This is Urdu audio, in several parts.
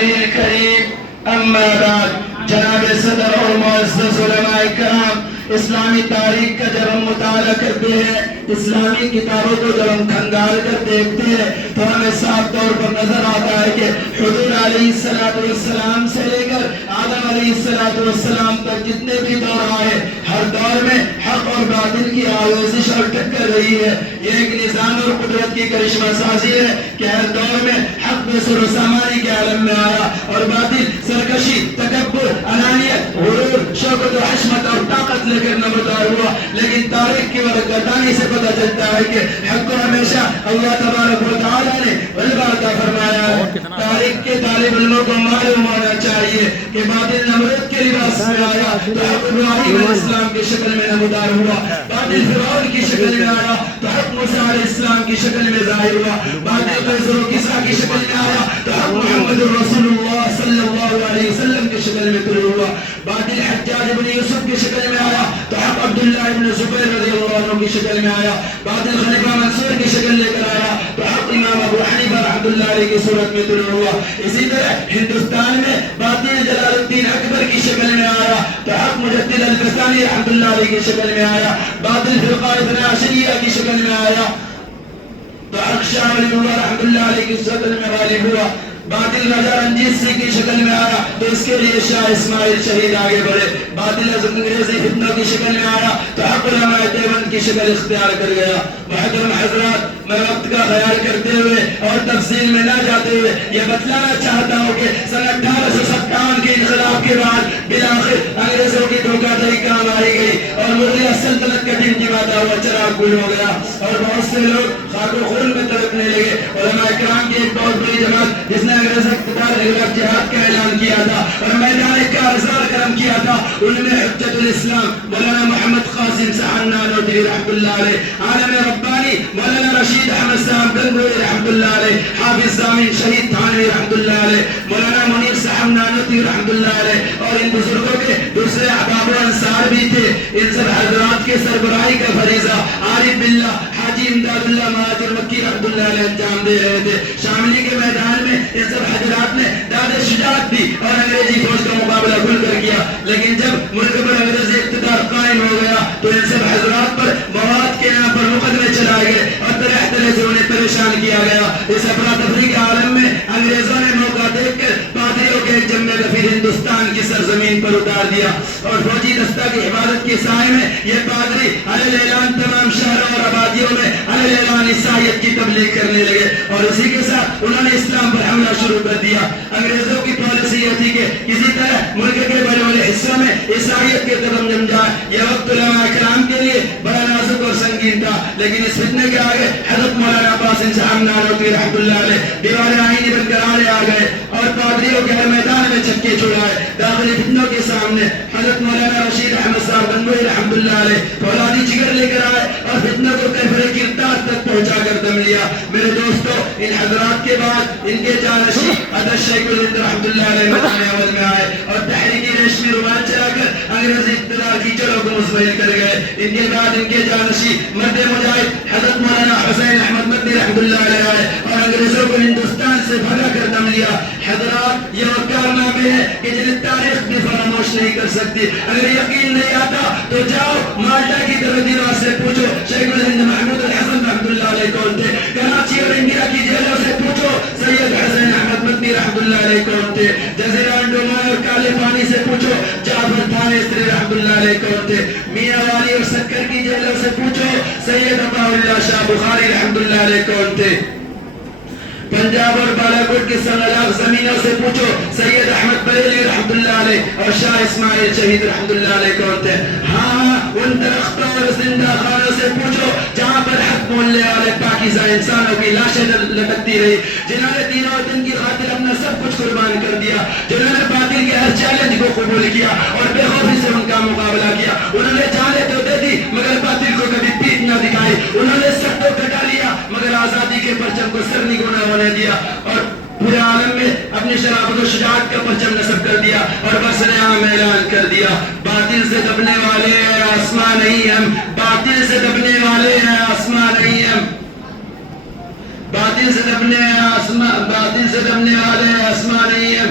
رسوله الكريم. اما بعد، جناب صدر اور معزز علماء کرام، اسلامی تاریخ کا جب ہم مطالعہ کرتے ہیں، اسلامی کتابوں کو جب ہم کھنگال کر دیکھتے ہیں تو ہمیں صاف طور پر نظر آتا ہے کہ حضور علیہ السلام سے لے کر آدم علیہ السلام تک جتنے بھی دور آئے، ہر دور میں حق اور باطل کی آمیزش اور ٹکر رہی ہے۔ یہ ایک نظام اور قدرت کی کرشمہ سازی ہے کہ ہر دور میں حق بے سر و سامانی کے عالم میں آیا اور باطل سرکشی، تکبر، انانیت، غرور، شوکت و حشمت اور طاقت لے کر نمودار ہوا۔ لیکن تاریخ کی ورقتانی سے پتہ چلتا ہے کہ حق کو ہمیشہ اللہ تبارک و تعالیٰ نے غلبہ عطا فرمایا ہے۔ تاریخ کے طالب علموں کو معلوم ہونا چاہیے کہ باطل نمرود کے لباس میں آیا تو حق ابراہیم علیہ السلام کی شکل میں نمودار ہوا، باطل فرعون کی شکل میں آیا تو حق موسیٰ علیہ السلام کی شکل میں ظاہر ہوا، باطل قیصر و کسریٰ کی شکل میں آیا تو حق محمد رسول اللہ صلی اللہ علیہ وسلم کی شکل میں طلوع ہوا، باطل حجاج ابن یوسف کی شکل میں آیا تو حق عبداللہ ابن زبیر رضی اللہ عنہ کی شکل میں آیا، باطل خلیفہ منصور کی شکل لے کر آیا تو حق امام ابو حنیفہ رحمۃ اللہ علیہ کی صورت میں طلوع ہوا۔ اسی طرح ہندوستان میں باطل جلال الدین اکبر کی شکل میں آیا تو حق مجدد الفسانی رحمۃ اللہ علیہ کی شکل میں آیا، باطل فرقہ اثنا عشریہ کی شکل میں آیا تو حق شاہ ولی اللہ رحمۃ اللہ علیہ کی شکل میں غالب ہوا، باطل راجہ رنجیت سنگھ کی شکل میں آیا تو اس کے لیے شاہ اسماعیل شہید آگے بڑھے، باطل انگریزی فتنہ کی شکل میں آیا تو حق علماء دیوبند کی شکل اختیار کر گیا۔ محترم حضرات، میں وقت کا خیال کرتے ہوئے اور تفصیل میں نہ جاتے ہوئے یہ بتلانا چاہتا ہوں کہ سن 1857 کے انقلاب کے بعد بالآخر انگریزوں کی دھوکہ دہی کام آئی گئی اور مغلیہ سلطنت کا ٹمٹماتا ہوا چراغ گل ہو گیا اور بہت سے لوگ خاک و خون میں تڑپنے لگے۔ علماء کرام کی ایک بہت بڑی جماعت جس نے انگریز اقتدار کے خلاف جہاد کا اعلان کیا تھا اور میدان کا اظہار کرم کیا تھا، ان میں حجت الاسلام مولانا محمد قاسم صاحب نانوتوی رحمۃ اللہ علیہ، عالم ربانی مولانا رشید احمد صاحب گنگوئی رحمۃ اللہ علیہ، حافظ ضامن شہید تھانوی رحمۃ اللہ علیہ، مولانا منیر صاحب نانوتوی رحمۃ اللہ علیہ اور ان بزرگوں کے دوسرے احباب و انصار بھی تھے۔ ان سب حضرات کے سربراہی کا فریضہ عارف باللہ حاجی امداد اللہ مہاجر مکی رحمۃ اللہ علیہ انجام دے رہے تھے۔ شاملی کے میدان میں ان سب حضرات نے داد شجاعت دی اور انگریزی فوج کا مقابلہ کھل کر کیا، لیکن جب ملک پر انگریزی اقتدار قائم ہو گیا تو ان سب حضرات پر مواد کے نام پر مقدمے چلائے گئے اور طرح طرح سے انہیں پریشان کیا گیا۔ اس افراتفری کے عالم میں انگریزوں نے موقع دیکھ کر پادریوں کے ایک جمع دفیر ہندوستان کی سرزمین پر اتار دیا اور فوجی دستہ کی حفاظت کے سائے میں یہ پادری علی اعلان تمام شہروں اور آبادیوں میں علی اعلان عیسائیت کی تبلیغ کرنے لگے اور اسی کے ساتھ انہوں نے اسلام پر حملہ شروع کر دیا۔ انگریزوں کی پالیسی یہ تھی کہ کسی طرح ملک کے بڑے بڑے حصوں میں عیسائیت کے قدم جم جائے۔ یہ وقت علماء کرام کے لیے بڑا نازک اور سنگین تھا، لیکن اس فتنے کے آگے حضرت مولانا قاسم صاحب نانوتوی رحمۃ اللہ علیہ دیوار آئینی بن کر آڑے آ گئے اور پادریوں کے ہر میدان میں چھکے چھڑائے۔ داخلی فتنوں کے سامنے حضرت مولانا رشید احمد صاحب گنگوئی رحمۃ اللہ علیہ فولادی جگر لے کر آئے اور فتنوں کو کیفر کردار تک پہنچا کر دم لیا۔ میرے دوستو، ان حضرات کے بعد ان کے جانشین حضرت شیخ الہند رحمۃ اللہ علیہ میدان اول میں آئے اور تحریکی ریشمی رومال چلا کر انگریزی اقتدار کی جڑوں کو مزمحل کر گئے۔ ان کے بعد ان کے جانشین مرد مجاہد حضرت مولانا حسین احمد مدنی رحمۃ اللہ علیہ آئے اور انگریزوں کو ہندوستان سے بھگا کر دم لیا۔ حضرات، یہ وہ کارنامے ہیں کہ جنہیں تاریخ بھی فراموش نہیں کر سکتی۔ اگر یقین نہیں آتا تو جاؤ مالٹا کی تردیدات سے پوچھو شیخ الہند محمود الحسن رحمۃ اللہ علیہ کون تھے، کراچی اور انڈیا کی جیلوں سے پوچھو سید حسین احمد مدنی رحمۃ اللہ علیہ کون تھے، جزیرہ انڈمان اور کالے پانی سے پوچھو جعفر تھانیسری رحمۃ اللہ علیہ کون تھے، میاں والی اور سکر کی جیلوں سے پوچھو سید عطا اللہ شاہ بخاری رحمۃ اللہ علیہ کون تھے، پنجاب اور بالاکوٹ کی سنگلاخ زمینوں سے پوچھو سید احمد بریلی رحمۃ اللہ علیہ اور شاہ اسماعیل شہید رحمۃ اللہ علیہ کون تھے۔ ہاں، ان درختوں اور زندہ خانوں سے پوچھو جہاں پر حق بولنے والے پاکیزہ انسانوں کی لاشیں لٹکتی رہی، جنہوں نے دین اور دن کی خاطر اپنا سب کچھ قربان کر دیا، جنہوں نے باطل کے ہر چیلنج کو قبول کیا اور بے خوفی سے ان کا مقابلہ کیا۔ انہوں نے جانیں تو دے دی مگر باطل کو کبھی پیٹھ نہ دکھائی، انہوں نے سر تو کٹا لیا مگر آزادی کے پرچم کو سر نگو نہ ہونے دیا اور پورے عالم میں اپنی شرافت و شجاعت کا پرچم نصب کر دیا اور برسر عام اعلان کر دیا، باطل سے دبنے والے ہیں آسمان نہیں ہم، باطل سے دبنے والے ہیں آسمان نہیں ہم، باطل باطن سے دبنے والے آسمان نہیں ہے.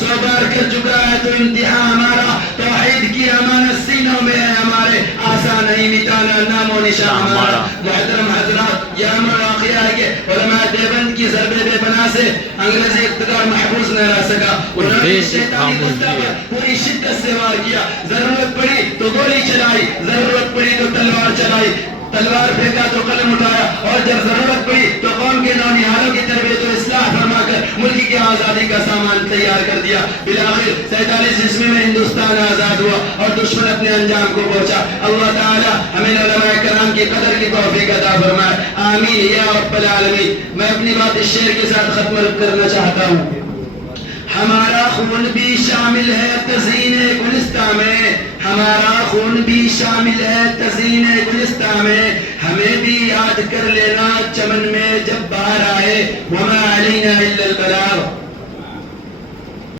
100 بار کر چکا ہے تو امتحان ہمارا توحید کی امانت سینوں میں ہے ہمارے, آسان نہیں مٹانا نام و نشان ہمارا. محترم حضرات, یہ امر واقعہ ہے کہ علماء دیوبند کی ضرب بے پناہ سے انگریزی اقتدار محفوظ نہ رہ سکا. انہوں نے شیطانی کتا پر پوری شدت سے وار کیا. ضرورت پڑی تو گولی چلائی, ضرورت پڑی تو تلوار چلائی, تلوار پھینکا تو قلم اٹھایا, اور جب ضرورت پڑی تو قوم کے نونہالوں کی تربیت و اصلاح فرما کر ملک کی آزادی کا سامان تیار کر دیا. بالآخر 47 عیسوی میں ہندوستان آزاد ہوا اور دشمن اپنے انجام کو پہنچا. اللہ تعالی ہمیں علماء کرام کی قدر کی توفیق عطا فرمائے, آمین یا رب العالمین. میں اپنی بات اس شعر کے ساتھ ختم کرنا چاہتا ہوں. ہمارا خون بھی شامل ہے تزئین گلستاں میں, ہمارا خون بھی شامل ہے تزئین گلستاں میں, ہمیں بھی یاد کر لینا چمن میں جب بہار آئے, وما علینا الا البلاغ.